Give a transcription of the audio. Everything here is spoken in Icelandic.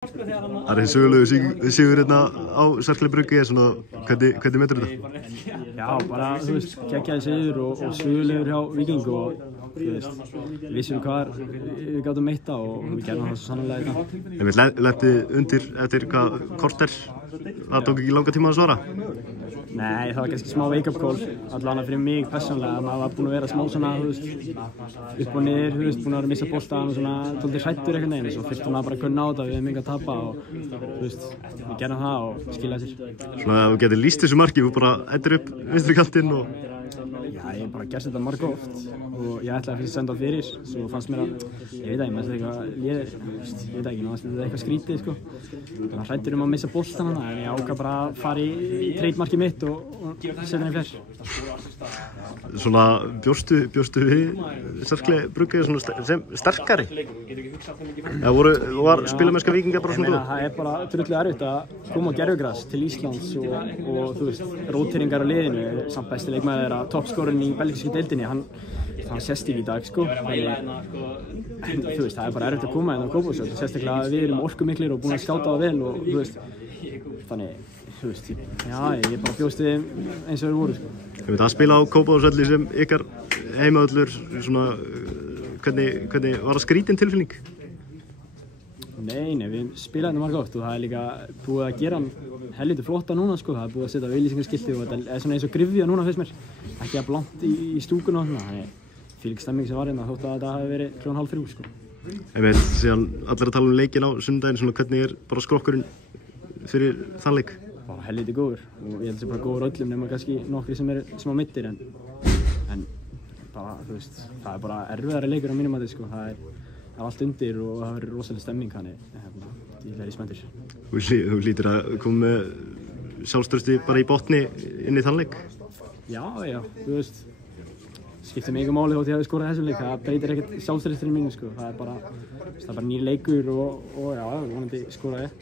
Það hinn sögulegu sigur hérna á Cercle Brugge, hvernig metur þetta? Já, bara, þú veist, geggjaði sigur og sögulegur hjá Víking og þú veist, við vissum hvað við gátum meitta og við gerðum það svo sannarlega þetta. En við lenti undir eftir hvað korter, það tók ekki langa tíma að svara? Nei, það var kannski smá wake-up call, allavega fyrir mig persónulega, maður var búinn að vera smá svona, þú veist, upp og niður, þú veist, búinn að vera að missa boltann og svona, tóldið hrættur einhvern veginn, svo fyrst maður bara að kunna á þetta, við hefum enga að tapa og, þú veist, við gerðum það og skilaði sér. Svona að þú getur lýst þessu marki, þú bara ættir upp vinstri kantinn og... Já, ég hef bara gert þetta marg oft og ég ætlaði fyrst að senda á fyrir, svo fannst mér að, ég veit ekki, maður þetta er eitthvað skrítið, sko. Það hrættur að missa boltann hana, en ég ákvað bara að fara í trade-markið mitt og setja henni fler. Svona bjóstu við Cercle Brugge sem sterkari? Var spilamennska Víkinga bara svona góð? Það er bara drullu erfitt að koma á gervigras til Íslands og þú veist, róteringar á liðinu, samt besti leikmaður er að toppskorinn í belgísku deildinni, hann sést ekki í dag, sko. En þú veist, það er bara erfitt að koma hérna á Kópavogsvöll, sérstaklega að við erum orkumiklir og búin að skáta það vel og þú veist, þannig, þú veist, já, ég bara bjóst við eins og þeir voru, sko. Þú veit að spila á Kópavogsvelli sem ykkar heimavöllur, svona, hvernig var það skrítin tilfinning? Nei, við spilaðum þetta marg oft og það er líka búið að gera hann helviti flotta núna, sko. Það er búið að setja auglýsingaskilti og þetta er svona eins og Gryfja núna, finnst mér. Ekki að blant í stúkuna og svona, þannig fylg stemming sem var hérna, þótt að þetta hafi verið 2:30, sko. En við síðan allir að tala leikinn á sunnudaginn, svona hvernig bara skrokkurinn fyrir þann leik? Bara helviti góður og ég held að það sé bara góður öllum nema kannski nokkri sem á middir en bara, þú veist, það er bara erfiðari leikur á mínum mati, sko. Það er allt undir og það verður rosalega stemming, þannig ég er í spenntur. Þú hlýtur að koma með sjálfstrausti bara í botni inn í þann leik? Já, þú veist, skiptir mig engu máli þótt ég hafi skorað þessum leik, það breytir ekkert sjálfstraustinu mínu, sko. Það er bara nýr leikur og já, vonandi skora ég.